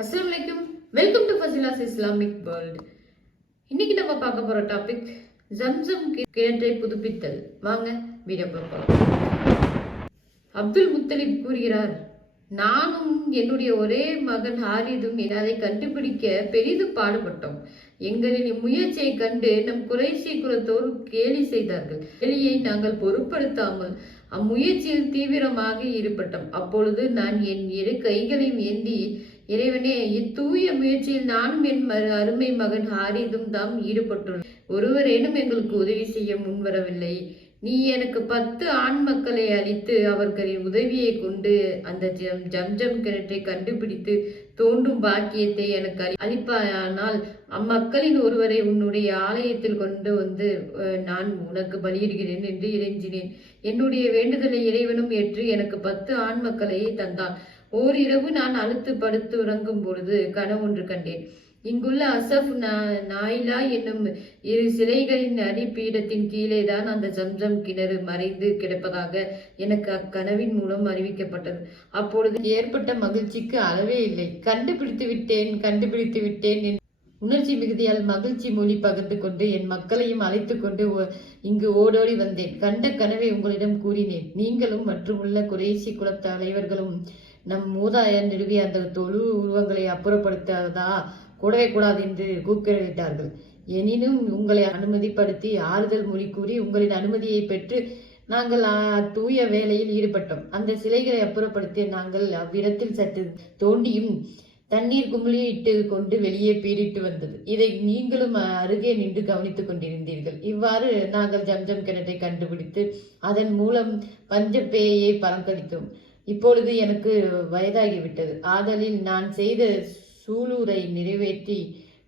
அஸ்ஸலாமு அலைக்கும். Welcome to Fazila's Islamic world. இன்னைக்கு நம்ம பார்க்க போற டாபிக் ஜம்சம் கிணற்றை புதுப்பித்தல். வாங்க வீடியோக்குள்ள போகலாம். அப்துல் முத்தலிப் கூறுகிறார், நானும் என்னுடைய ஒரே மகன் ஹாரிதும் அதை கண்டுபிடிக்க பெரிதும் பாடுபட்டோம். எங்களின் முயற்சியை கண்டு நம் குறைசி குலத்தோர் கேலி செய்தார்கள். கேலியை நாங்கள் பொருட்படுத்தாமல் அம்முயற்சியில் தீவிரமாக ஈடுபட்டோம். அப்பொழுது நான் என் இரு கைகளையும் ஏந்தி, இறைவனே, இத்தூய முயற்சியில் நானும் என் அருமை மகன் ஹாரிதும் தாம் ஈடுபட்டுள்ளோம். ஒருவரேனும் எங்களுக்கு உதவி செய்ய முன்வரவில்லை. நீ எனக்கு 10 ஆண் மக்களை அளித்து அவர்களின் உதவியை கொண்டு அந்த ஜம்ஜம் கிணற்றை கண்டுபிடித்து தோன்றும் பாக்கியத்தை எனக்கு அளிப்பாயானால் அம்மக்களின் ஒருவரை உன்னுடைய ஆலயத்தில் கொண்டு வந்து நான் உனக்கு பலியிடுகிறேன் என்று இறைஞ்சினேன். என்னுடைய வேண்டுதலை இறைவனும் ஏற்று எனக்கு 10 ஆண் மக்களை தந்தான். ஓரிரவு நான் அழுத்து படுத்து உறங்கும் பொழுது கனவொன்று கண்டேன். இங்குள்ள அசப் நாயிலா என்னும் 2 சிலைகளின் அடிப்பீடத்தின் கீழே தான் அந்த ஜம்சம் கிணறு மறைந்து கிடப்பதாக எனக்கு அக்கனவின் மூலம் அறிவிக்கப்பட்டது. அப்பொழுது ஏற்பட்ட மகிழ்ச்சிக்கு அளவே இல்லை. கண்டுபிடித்து விட்டேன் உணர்ச்சி மிகுதியால் மகிழ்ச்சி மொழி பகிர்ந்து கொண்டு என் மக்களையும் அழைத்து கொண்டு இங்கு ஓடோடி வந்தேன். கண்ட கனவை உங்களிடம் கூறினேன். நீங்களும் மற்றும் உள்ள குறைசி குலத்த தலைவர்களும் நம் மூதாயர் நிறுவிய அந்த தொழு உருவங்களை அப்புறப்படுத்தாதா கூடவே கூடாது என்று கூக்குரலிட்டார்கள். எனினும் உங்களை அனுமதிப்படுத்தி ஆறுதல் மொழி கூறி உங்களின் அனுமதியை பெற்று நாங்கள் தூய வேலையில் ஈடுபட்டோம். அந்த சிலைகளை அப்புறப்படுத்தி நாங்கள் அவ்விடத்தில் சற்று தோண்டியும் தண்ணீர் குமிழி இட்டு கொண்டு வெளியே பீரிட்டு வந்தது. இதை நீங்களும் அருகே நின்று கவனித்துக் கொண்டிருந்தீர்கள். இவ்வாறு நாங்கள் ஜம்ஜம் கிணற்றை கண்டுபிடித்து அதன் மூலம் பஞ்சப்பேயை பலங்களித்தோம். இப்பொழுது எனக்கு வயதாகிவிட்டது. ஆதலில் நான் செய்த சூலூரை நிறைவேற்றி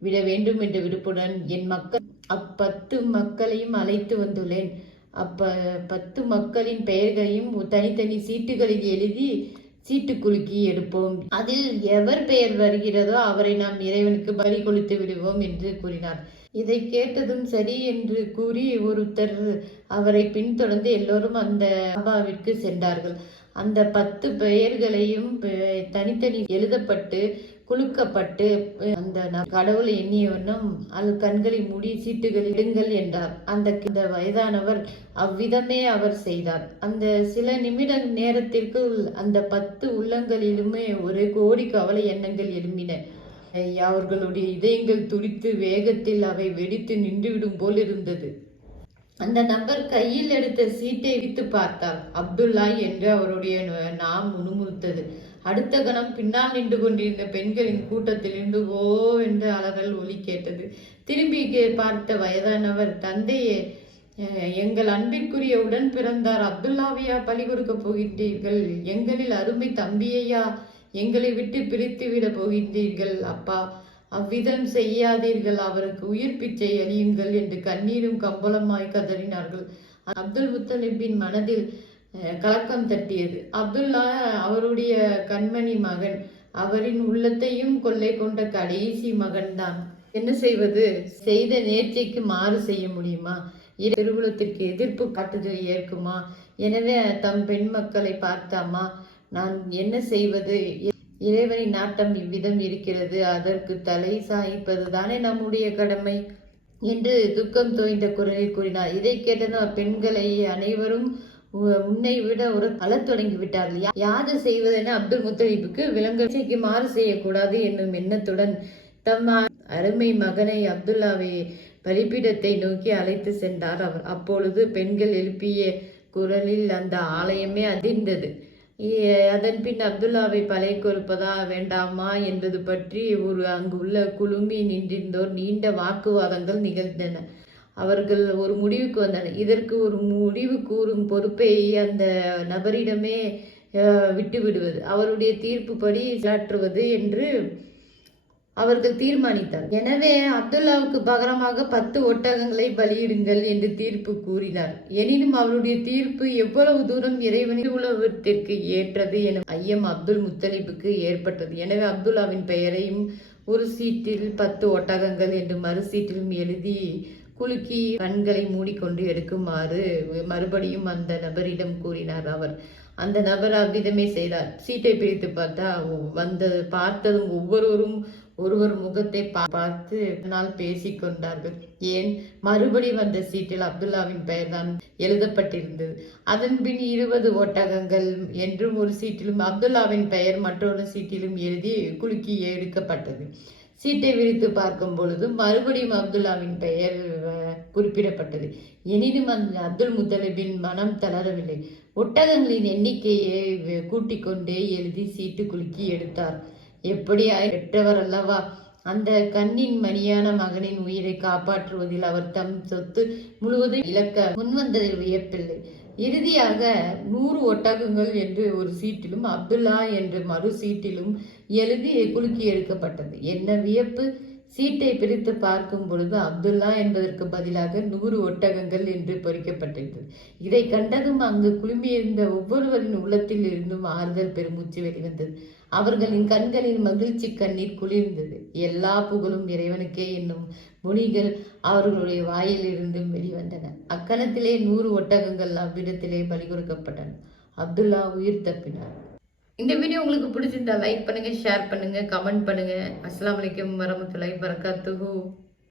விட வேண்டும் என்ற விருப்புடன் என் மக்கள் 10 மக்களையும் அழைத்து வந்துள்ளேன். 10 மக்களின் பெயர்களையும் தனித்தனி சீட்டுகளில் எழுதி சீட்டு குலுக்கி எடுப்போம். அதில் எவர் பெயர் வருகிறதோ அவரை நாம் இறைவனுக்கு பலி கொடுத்து விடுவோம் என்று கூறினார். இதை கேட்டதும் சரி என்று கூறி ஒருத்தர் அவரை பின்தொடர்ந்து எல்லோரும் அந்த அபாவிற்கு சென்றார்கள். அந்த 10 பெயர்களையும் தனித்தனி எழுதப்பட்டு குலுக்கப்பட்டு அந்த கடவுள் எண்ணிய வண்ணம் அது கண்களை மூடி சீட்டுகள் இடுங்கள் என்றார். அந்த வயதானவர் அவ்விதமே அவர் செய்தார். அந்த சில நிமிட நேரத்திற்குள் அந்த 10 உள்ளங்களிலுமே ஒரு கோடி கவலை எண்ணங்கள் எழும்பின. அவர்களுடைய இதயங்கள் துடித்து வேகத்தில் அவை வெடித்து நின்றுவிடும் போல் இருந்தது. அந்த நபர் கையில் எடுத்த சீட்டை விட்டு பார்த்தார். அப்துல்லா என்று அவருடைய நாம் முணுமுணுத்தது. அடுத்த கணம் பின்னால் நின்று கொண்டிருந்த பெண்களின் கூட்டத்திலிருந்து ஓ என்று அலறல் ஒலி கேட்டது. திரும்பி பார்த்த வயதானவர், தந்தையே, எங்கள் அன்பிற்குரிய உடன் பிறந்தார் அப்துல்லாவையா பலி கொடுக்க போகின்றீர்கள்? எங்களில் அருமை தம்பியையா எங்களை விட்டு பிரித்து விட போகின்றீர்கள்? அப்பா, அவ்விதம் செய்யாதீர்கள். அவருக்கு உயிர் பிச்சை அளியுங்கள் என்று கண்ணீரும் கம்பளமாய் கதறினார்கள். அப்துல் முத்தலிபின் மனதில் கலக்கம் தட்டியது. அப்துல்லா அவருடைய கண்மணி மகன். அவரின் உள்ளத்தையும் கொள்ளை கொண்ட கடைசி மகன்தான். என்ன செய்வது? செய்த நேர்ச்சைக்கு மாறு செய்ய முடியுமா? திருவுலத்திற்கு எதிர்ப்பு காட்டுதல் ஏற்குமா? எனவே தம் பெண் மக்களை பார்த்தாமா, நான் என்ன செய்வது? இறைவனின் நாட்டம் இவ்விதம் இருக்கிறது. அதற்கு தலை சாய்ப்பது தானே நம்முடைய கடமை என்று துக்கம் தோய்ந்த குரலில் கூறினார். இதை கேட்டதும் பெண்களை அனைவரும் உன்னை விட ஒரு அழத் தொடங்கி விட்டார்கள். யாது செய்வதென அப்துல் முத்தலிபுக்கு விலங்குக்கு மாறு செய்யக்கூடாது என்னும் எண்ணத்துடன் தம் அருமை மகனை அப்துல்லாவை பலிபீடத்தை நோக்கி அழைத்து சென்றார் அவர். அப்பொழுது பெண்கள் எழுப்பிய குரலில் அந்த ஆலயமே அதிர்ந்தது. அதன் பின் அப்துல்லாவை பலை கொடுப்பதா வேண்டாமா என்பது பற்றி அங்குள்ள குழுமி நின்றிருந்தோர் நீண்ட வாக்குவாதங்கள் நிகழ்ந்தன. அவர்கள் ஒரு முடிவுக்கு வந்தனர். இதற்கு ஒரு முடிவு கூறும் பொறுப்பை அந்த நபரிடமே விட்டுவிடுவது, அவருடைய தீர்ப்புப்படி செயலாற்றுவது என்று அவர்கள் தீர்மானித்தார். எனவே அப்துல்லாவுக்கு பகரமாக 10 ஒட்டகங்களை பலியிடுங்கள் என்று தீர்ப்பு கூறினார். எனினும் அவருடைய தீர்ப்பு எவ்வளவு தூரம் இறைவனின் உலகத்திற்கு ஏற்றது என ஐயம் அப்துல் முத்தலிபுக்கு ஏற்பட்டது. எனவே அப்துல்லாவின் பெயரையும் ஒரு சீட்டில் 10 ஒட்டகங்கள் என்று மறு சீட்டிலும் எழுதி குலுக்கி கண்களை மூடிக்கொண்டு எடுக்குமாறு மறுபடியும் அந்த நபரிடம் கூறினார். அவர் அந்த நபர் அவ்விதமே செய்தார். சீட்டை பிரித்து பார்த்தா பார்த்ததும் ஒவ்வொருவரும் ஒருவர் முகத்தை பார்த்து பேசிக் கொண்டார்கள். ஏன், மறுபடி வந்த சீட்டில் அப்துல்லாவின் பெயர்தான் எழுதப்பட்டிருந்தது. அதன் பின் 20 ஒட்டகங்கள் என்றும் ஒரு சீட்டிலும் அப்துல்லாவின் பெயர் மற்றொரு சீட்டிலும் எழுதி குலுக்கி எடுக்கப்பட்டது. சீட்டை விரித்து பார்க்கும் பொழுது மறுபடியும் அப்துல்லாவின் பெயர் குறிப்பிடப்பட்டது. எனினும் அந்த அப்துல் முத்தலிபின் மனம் தளரவில்லை. ஒட்டகங்களின் எண்ணிக்கையை கூட்டிக் கொண்டே எழுதி சீட்டு குலுக்கி எடுத்தார். எப்படியாய் பெற்றவர் அல்லவா, அந்த கண்ணின் மணியான மகனின் உயிரை காப்பாற்றுவதில் அவர் தம் சொத்து முழுவதும் இழக்க முன்வந்ததில் வியப்பில்லை. இறுதியாக 100 ஒட்டகங்கள் என்று ஒரு சீட்டிலும் அப்துல்லா என்று மறு சீட்டிலும் எழுதி குலுக்கி எடுக்கப்பட்டது. என்ன வியப்பு! சீட்டை பிரித்து பார்க்கும் பொழுது அப்துல்லா என்பதற்கு பதிலாக 100 ஒட்டகங்கள் என்று பொறிக்கப்பட்டிருந்தது. இதை கண்டதும் அங்கு குழுமியிருந்த ஒவ்வொருவரின் உள்ளத்தில் இருந்தும் ஆறுதல் பெருமூச்சு வெளிவந்தது. அவர்களின் கண்களில் மகிழ்ச்சி கண்ணீர் குளிர்ந்தது. எல்லா புகழும் இறைவனுக்கே என்னும் மொழிகள் அவர்களுடைய வாயில் இருந்தும் வெளிவந்தன. அக்கணத்திலே 100 ஒட்டகங்கள் அவ்விடத்திலே பலி கொடுக்கப்பட்டன. அப்துல்லா உயிர் தப்பினார். இந்த வீடியோ உங்களுக்கு பிடிச்சிருந்தா லைக் பண்ணுங்க, ஷேர் பண்ணுங்க, கமெண்ட் பண்ணுங்க. அஸ்ஸலாமு அலைக்கும் வரஹ்மத்துல்லாஹி வபரகாத்துஹு.